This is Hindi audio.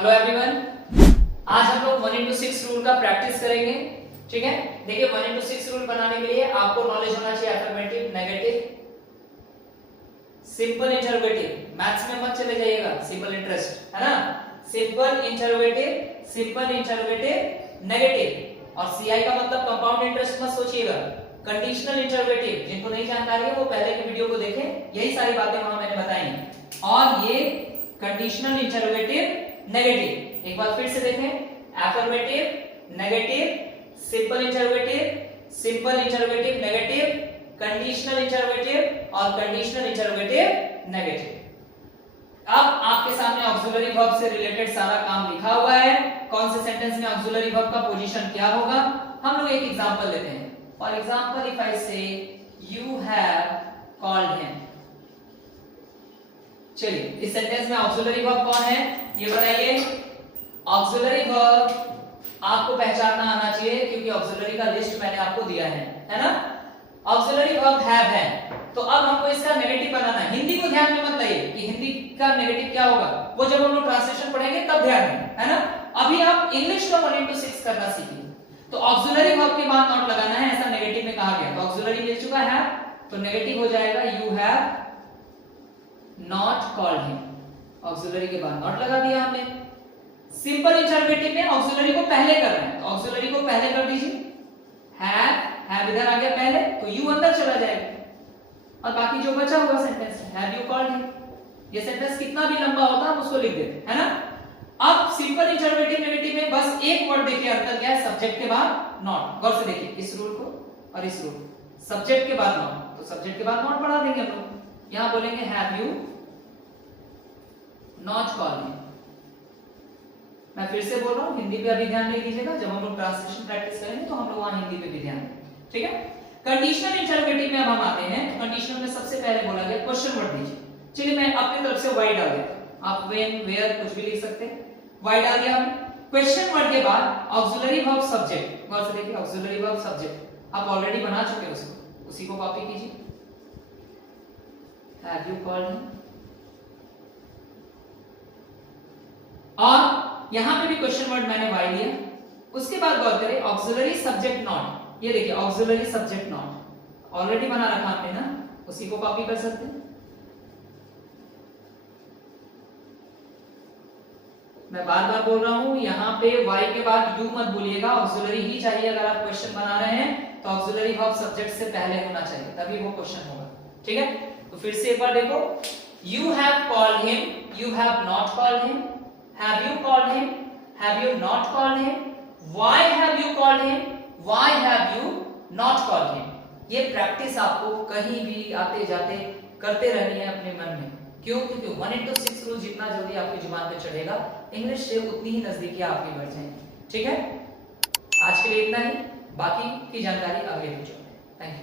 हेलो एवरीवन, आज हम लोग 1 into 6 रूल का प्रैक्टिस करेंगे। ठीक है, देखिए 1 into 6 रूल बनाने के लिए आपको नॉलेज होना चाहिए affirmative, negative, simple interrogative. Maths में मत चले जाइएगा, सिंपल इंटरेस्ट है ना। Simple interrogative, negative. और सीआई का मतलब कंपाउंड इंटरेस्ट मत सोचिएगा। कंडीशनल इंटरोगेटिव, जिनको नहीं जानकारी है वो पहले की वीडियो को देखें, यही सारी बातें वहां मैंने बताई हैं। और ये कंडीशनल इंटरोगेटिव, नेगेटिव एक बार फिर से देखें, affirmative, negative, simple interrogative, negative, conditional interrogative और कंडीशनल इंटरोगेटिव नेगेटिव। अब आपके सामने ऑक्सिलरी वर्ब से रिलेटेड सारा काम लिखा हुआ है। कौन से सेंटेंस में ऑक्सिलरी वर्ब का पोजीशन क्या होगा, हम लोग एक एग्जांपल लेते हैं। फॉर एग्जांपल इफ आई से यू हैव कॉल्ड हिम। चलिए, इस सेंटेंस में ऑक्सिलरी वर्ब कौन है ये बताइए। ऑक्सिलरी वर्ब आपको पहचानना आना चाहिए, क्योंकि ऑक्सिलरी का लिस्ट मैंने आपको दिया है ना। ऑक्सिलरी वर्ब हैव है, तो अब हमको इसका नेगेटिव बनाना है। हिंदी को ध्यान में मत लाइए कि हिंदी का नेगेटिव क्या होगा, वो जब हम लोग ट्रांसलेशन पढ़ेंगे तब ध्यान में, है ना। अभी आप इंग्लिश का 1 into 6 करना सीखिए। तो ऑक्सिलरी वर्ब के बाद नॉट लगाना है, ऐसा नेगेटिव में कहा गया। तो ऑक्सिलरी मिल चुका है, तो नेगेटिव हो जाएगा you have not called him. Auxiliary के बाद नॉट लगा दिया हमने। सिंपल इंटरोगेटिव में ऑक्सिलरी को पहले करना है, तो ऑक्सिलरी को पहले कर दीजिए। हैव इधर आ गया पहले, तो यू अंदर चला जाएगा और बाकी जो बचा हुआ सेंटेंस है हैव यू कॉल्ड हिम। ये सेंटेंस कितना भी लंबा होता है हम उसको लिख देते हैं, है ना। अब सिंपल इंटरोगेटिव नेगेटिव में बस एक वर्ड देखिए, अंतर क्या है, सब्जेक्ट के बाद नॉट। गौर से देखिए इस रूल को और इस रूल, सब्जेक्ट के बाद नॉट, तो सब्जेक्ट के बाद नॉट बढ़ा देंगे हम लोग। यहां बोलेंगे have you not called him. मैं फिर से बोल रहा हूं, हिंदी पे अभी ध्यान नहीं दीजिएगा, जब हम लोग ट्रांसलेशन प्रैक्टिस करेंगे तो हम लोग वहां हिंदी पे भी ध्यान देंगे। ठीक है, कंडीशनल इंटरोगेटिव में अब हम आते हैं। कंडीशनल में सबसे पहले बोला गया क्वेश्चन वर्ड दीजिए। चलिए मैं अपनी तरफ से वाई डाल देता हूं, आप व्हेन, वेयर कुछ भी लिख सकते हैं। वाई डाल दिया हमने। क्वेश्चन वर्ड के बाद ऑक्सिलरी वर्ब सब्जेक्ट। गौर से देखिए ऑक्सिलरी वर्ब सब्जेक्ट आप ऑलरेडी बना चुके हैं, उसको उसी को कॉपी कीजिए। Have you called him. और यहां पे भी क्वेश्चन वर्ड मैंने वाई लिया। उसके बाद गौर करें ऑक्सिलरी सब्जेक्ट नॉट। ये देखिए ऑक्सिलरी सब्जेक्ट नॉट ऑलरेडी बना रखा हमने ना, उसी को कॉपी कर सकते हैं। मैं बार बार बोल रहा हूं, यहां पे वाई के बाद यू मत बोलिएगा, ऑक्सिलरी ही चाहिए। अगर आप क्वेश्चन बना रहे हैं तो ऑक्सिलरी वर्ब सब्जेक्ट से पहले होना चाहिए, तभी वो क्वेश्चन होगा। ठीक है, तो फिर से एक बार देखो, you have called him, you have not called him, have you called him, have you not called him, why have you called him, why have you not called him। ये प्रैक्टिस आपको कहीं भी आते जाते करते रहनी है अपने मन में। क्यों? क्योंकि 1 into 6 रूल जितना जल्दी आपकी जुबान पे चढ़ेगा, इंग्लिश से उतनी ही नजदीकी आपकी बढ़ जाएंगी। ठीक है, आज के लिए इतना ही, बाकी की जानकारी अगले वीडियो में। Thank you.